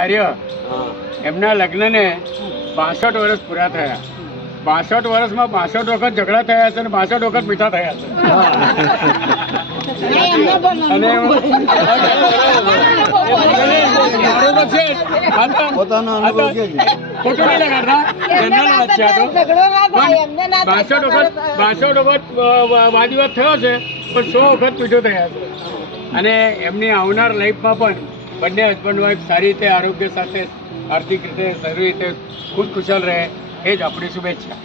આર્ય એમના લગ્નને 62 વર્ષ પૂરા થયા. 62 વર્ષમાં 62 વખત ઝઘડા થયા છે અને 62 વખત મીઠા થયા છે. અને ખોટું નહીં લગાડતા, જનરલ વાત છે આ તો. 62 વખત વાદવિવાદ થયો છે, પણ 100 વખત મીઠો થયા છે. અને એમની આવનાર લાઈફમાં પણ બંને હસબન્ડ વાઈફ સારી રીતે આરોગ્ય સાથે આર્થિક રીતે સારી રીતે ખુશ ખુશાલ રહે, એ જ આપણી શુભેચ્છા.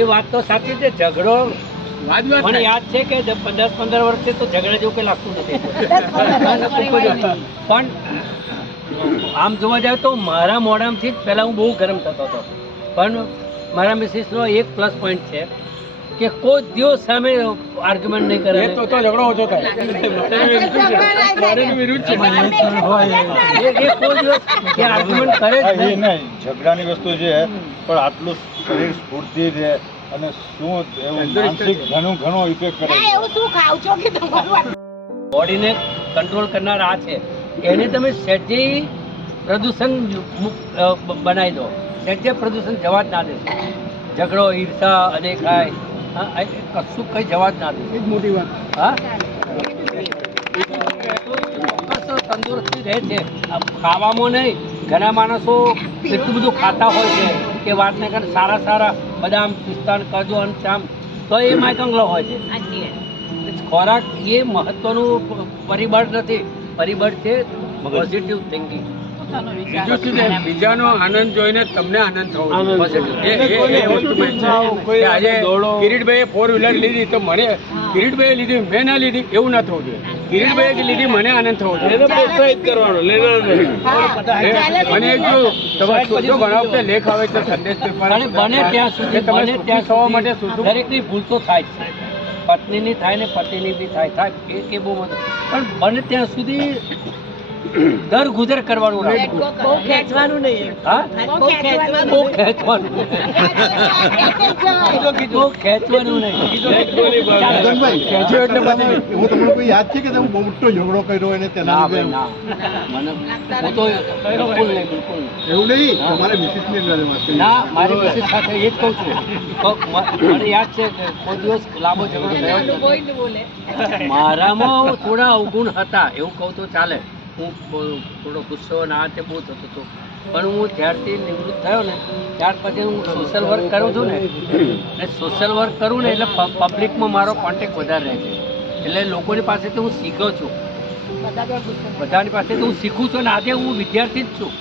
એ વાત તો સાચી છે. ઝઘડો મને યાદ છે કે 10-15 વર્ષથી તો ઝઘડા જેવું કઈ લાગતું નથી. પણ આમ જોવા જાય તો મારા મોઢામાંથી જ પહેલા હું બહુ ગરમ થતો હતો. પણ મારા મિસિસનો એક પ્લસ પોઈન્ટ છે કે કોઈ દિવસ સામે આર્ગ્યુમેન્ટ નહીં કરે, તો ઝઘડો ઓછો થાય. આર્ગ્યુમેન્ટ કરે જ નહીં. ઝઘડાની વસ્તુ છે, પણ આટલું શરીર સ્ફૂર્તિ છે અને શું એવું માનસિક ઘણો ઇફેક્ટ કરે. બોડીને કંટ્રોલ કરનાર આ છે, એને તમે સહેજે પ્રદૂષણ બનાવી દો, સહેજે પ્રદૂષણ જવા જ ના દે. ઝઘડો, ઈર્ષા અને કશું કઈ જવા જ ના દે. એ જ મોટી વાત. હા, તંદુરસ્તી રહે છે. ખાવામાં નહીં, ઘણા માણસો એટલું બધું ખાતા હોય છે કે વાત ને કરે સારા બદામ, પિસ્તા, કાજુ અને ચામ, તો એ માયકંગલો હોય છે. ખોરાક એ મહત્વનું પરિબળ નથી, પરિબળ છે પોઝિટિવ થિંકિંગ. બીજું શું છે, બીજાનો આનંદ જોઈને તમને આનંદ થવો જોઈએ. આજે કિરીટભાઈએ 4-વ્હીલર લીધી તો મને કિરીટભાઈએ લીધી, મેં ના લીધી એવું ના થવું જોઈએ. કિરીટભાઈએ લીધી, મને આનંદ થવો જોઈએ. પ્રોત્સાહિત કરવાનો. મને જો તમારે શું ભણાવતા લેખ આવે છે સંદેશ પેપર, બને ત્યાં સુધી તમે ત્યાં થવા માટે શું દરેકની ભૂલ તો થાય જ છે. પત્નીની થાય ને પતિની બી થાય એ બહુ બધું. પણ બને ત્યાં સુધી દર ગુજર કરવાનું, બહુ ખેંચવાનું નહીં. હા, બહુ ખેંચવાનું નહીં. હું તમને કોઈ યાદ છે કે તમે બહુ મોટો ઝઘડો કર્યો એને તેના લીધે? ના, મને હું તો બિલકુલ નહીં. એવું નહીં, તમારે મિસિસની અંદર ના, મારી મિસિસ સાથે એ જ કહું છું. મને યાદ છે કે કોઈ દિવસ લાંબો ઝઘડો થયો જ નથી. મારામાં થોડા અવગુણ હતા એવું કહું તો ચાલે. હું થોડો ગુસ્સો ના તે બહુ થતો હતો, પણ હું જ્યારથી નિવૃત્ત થયો ને ત્યાર પછી હું સોશિયલ વર્ક કરું છું ને, એ સોશિયલ વર્ક કરું ને એટલે પબ્લિકમાં મારો કોન્ટેક્ટ વધારે રહે છે. એટલે લોકોની પાસેથી હું શીખ્યો છું, બધાની પાસેથી હું શીખું છું. અને આજે હું વિદ્યાર્થી જ છું.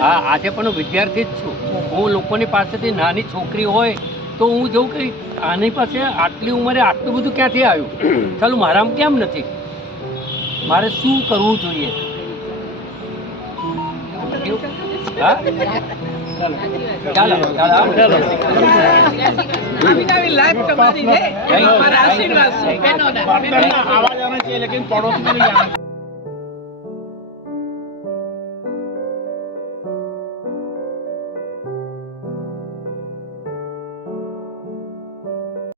હા, આજે પણ હું વિદ્યાર્થી જ છું. હું લોકોની પાસેથી નાની છોકરી હોય તો હું જોઉં કે આની પાસે આટલી ઉંમરે આટલું બધું ક્યાંથી આવ્યું, ચાલો મારામાં કેમ નથી, મારે શું કરવું જોઈએ. આવાજ આવે છે, લેકિન પડોશમાં નહીં આવે.